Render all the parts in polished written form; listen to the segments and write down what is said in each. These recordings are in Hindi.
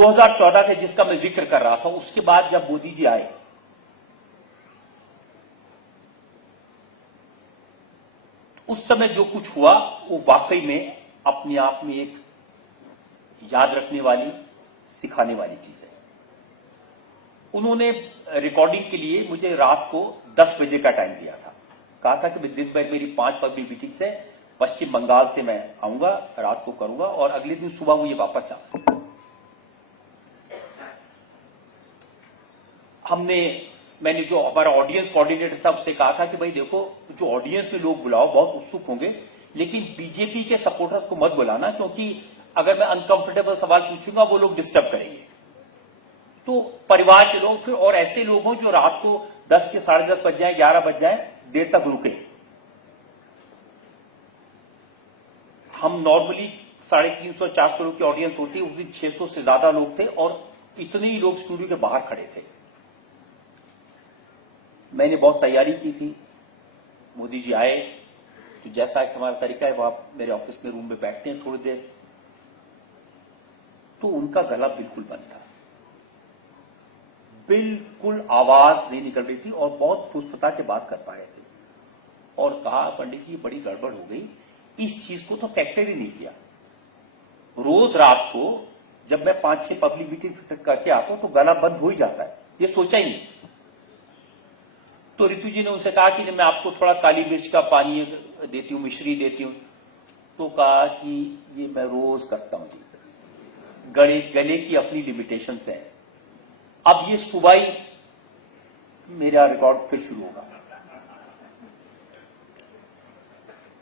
2014 के जिसका मैं जिक्र कर रहा था, उसके बाद जब मोदी जी आए उस समय जो कुछ हुआ वो वाकई में अपने आप में एक याद रखने वाली, सिखाने वाली चीज है। उन्होंने रिकॉर्डिंग के लिए मुझे रात को 10 बजे का टाइम दिया था। कहा था कि दिन भर मेरी 5 पब्लिक मीटिंग्स है, पश्चिम बंगाल से मैं आऊंगा, रात को करूंगा और अगले दिन सुबह मुझे वापस जाना। मैंने जो हमारा ऑडियंस कोऑर्डिनेटर था उससे कहा था कि भाई देखो, जो ऑडियंस में लोग बुलाओ बहुत उत्सुक होंगे, लेकिन बीजेपी के सपोर्टर्स को मत बुलाना, क्योंकि अगर मैं अनकंफर्टेबल सवाल पूछूंगा वो लोग डिस्टर्ब करेंगे। तो परिवार के लोग फिर और ऐसे लोग हों जो रात को 10 के 10:30 बज जाए, 11 बज जाए, देर तक रुके। हम नॉर्मली 350-400 लोग की ऑडियंस होती है, उस दिन 600 से ज्यादा लोग थे और इतने ही लोग स्टूडियो के बाहर खड़े थे। मैंने बहुत तैयारी की थी। मोदी जी आए तो जैसा कि हमारा तरीका है, वो आप मेरे ऑफिस में रूम में बैठते हैं थोड़ी देर, तो उनका गला बिल्कुल बंद था, बिल्कुल आवाज नहीं निकल रही थी और बहुत फुसफुसा के बात कर पा रहे थे। और कहा, पंडित जी बड़ी गड़बड़ हो गई, इस चीज को तो फैक्टर ही नहीं किया। रोज रात को जब मैं 5-6 पब्लिक मीटिंग्स करके आता हूं तो गला बंद हो ही जाता है, ये सोचा ही नहीं। तो ऋतु जी ने उनसे कहा कि मैं आपको थोड़ा काली मिर्च का पानी देती हूं, मिश्री देती हूं। तो कहा कि ये मैं रोज करता हूं जी, गले की अपनी लिमिटेशंस हैं। अब ये सुबह ही मेरा रिकॉर्ड फिर शुरू होगा।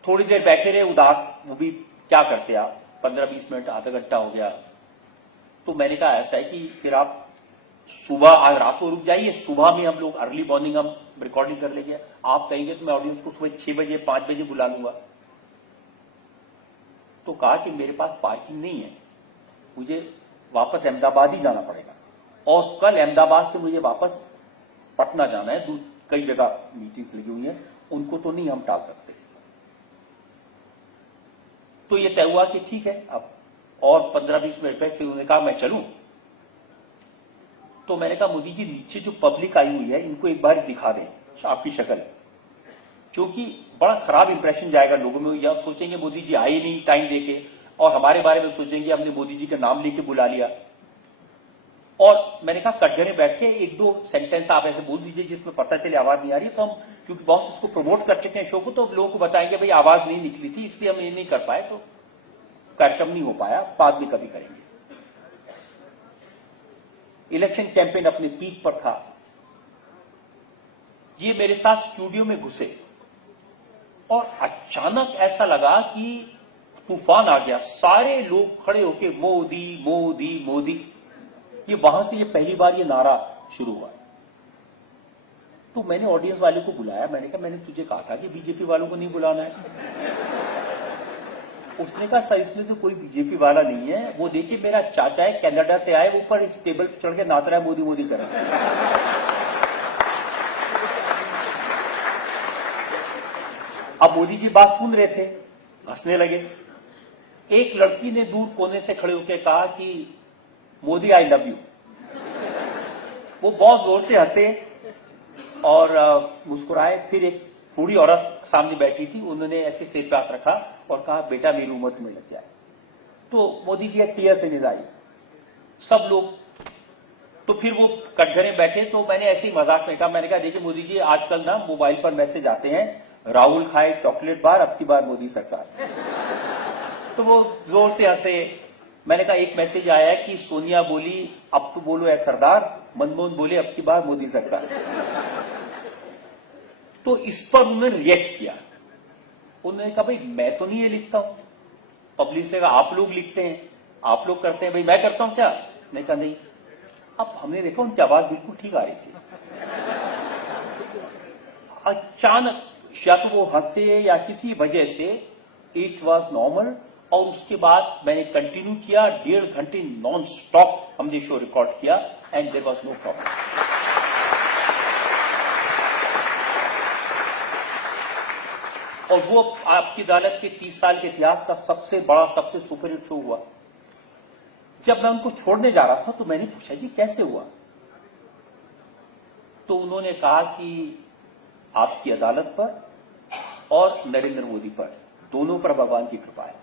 थोड़ी देर बैठे रहे उदास, वो भी क्या करते आप, 15-20 मिनट, आधा घंटा हो गया। तो मैंने कहा ऐसा है कि फिर आप सुबह, आज रात को रुक जाइए, सुबह में हम लोग अर्ली मॉर्निंग हम रिकॉर्डिंग कर लेंगे। आप कहेंगे तो मैं ऑडियंस को सुबह 6 बजे 5 बजे बुला लूंगा। तो कहा कि मेरे पास पार्किंग नहीं है, मुझे वापस अहमदाबाद ही जाना पड़ेगा और कल अहमदाबाद से मुझे वापस पटना जाना है, कई जगह मीटिंग्स लगी हुई हैं, उनको तो नहीं हम टाल सकते। तो ये तय हुआ कि ठीक है, अब और 15-20 मिनट में फिर उन्होंने कहा मैं चलूं। तो मैंने कहा मोदी जी, नीचे जो पब्लिक आई हुई है इनको एक बार दिखा दें आपकी शक्ल, क्योंकि बड़ा खराब इंप्रेशन जाएगा लोगों में, या सोचेंगे मोदी जी आए नहीं टाइम देके, और हमारे बारे में सोचेंगे हमने मोदी जी का नाम लेके बुला लिया। और मैंने कहा कटघरे बैठ के 1-2 सेंटेंस आप ऐसे बोल दीजिए जिसमें पता चले आवाज नहीं आ रही, तो हम क्योंकि बहुत उसको प्रमोट कर चुके हैं शो को, तो लोगों को बताएंगे भाई आवाज नहीं निकली थी इसलिए हम ये नहीं कर पाए, तो कार्यक्रम नहीं हो पाया, बाद में कभी करेंगे। इलेक्शन कैंपेन अपने पीक पर था। ये मेरे साथ स्टूडियो में घुसे और अचानक ऐसा लगा कि तूफान आ गया, सारे लोग खड़े होके मोदी मोदी मोदी, ये वहां से ये पहली बार ये नारा शुरू हुआ। तो मैंने ऑडियंस वाले को बुलाया, मैंने कहा मैंने तुझे कहा था कि बीजेपी वालों को नहीं बुलाना है। उसने कहा सर इसमें से कोई बीजेपी वाला नहीं है, वो देखिए मेरा चाचा है, कनाडा से आए, ऊपर इस टेबल पर चढ़ के नाच रहा है, मोदी मोदी कर रहा है। अब मोदी जी बात सुन रहे थे, हंसने लगे। एक लड़की ने दूर कोने से खड़े होकर कहा कि मोदी आई लव यू। वो बहुत जोर से हंसे और मुस्कुराए। फिर एक बूढ़ी औरत सामने बैठी थी, उन्होंने ऐसे सिर पे हाथ रखा और कहा बेटा मेरी उम्र तुम्हें लग जाए। तो Modi ji tears in his eyes, सब लोग। तो फिर वो कटघरे बैठे, तो मैंने ऐसे ही मजाक में कहा, मैंने कहा देखिए मोदी जी आजकल ना मोबाइल पर मैसेज आते हैं, राहुल खाए चॉकलेट बार, अब की बार मोदी सरकार। तो वो जोर से हंसे। मैंने कहा एक मैसेज आया है कि सोनिया बोली अब तो बोलो है सरदार, मनमोहन बोले अब की बार मोदी सरकार। तो इस पर उन्होंने रिएक्ट किया। उन्होंने कहा भाई मैं तो नहीं ये लिखता हूं। पब्लिक से कहा आप लोग लिखते हैं, आप लोग करते हैं, भाई मैं करता हूं क्या? मैंने कहा नहीं। अब हमने देखा उनकी आवाज बिल्कुल ठीक आ रही थी। अचानक या तो वो हंसे या किसी वजह से इट वॉज नॉर्मल, और उसके बाद मैंने कंटिन्यू किया 1.5 घंटे नॉन स्टॉप हमने शो रिकॉर्ड किया and there was no problem. और वो आपकी अदालत के 30 साल के इतिहास का सबसे बड़ा, सबसे सुपरहिट शो हुआ। जब मैं उनको छोड़ने जा रहा था तो मैंने पूछा जी कैसे हुआ, तो उन्होंने कहा कि आपकी अदालत पर और नरेंद्र मोदी पर दोनों पर भगवान की कृपा है।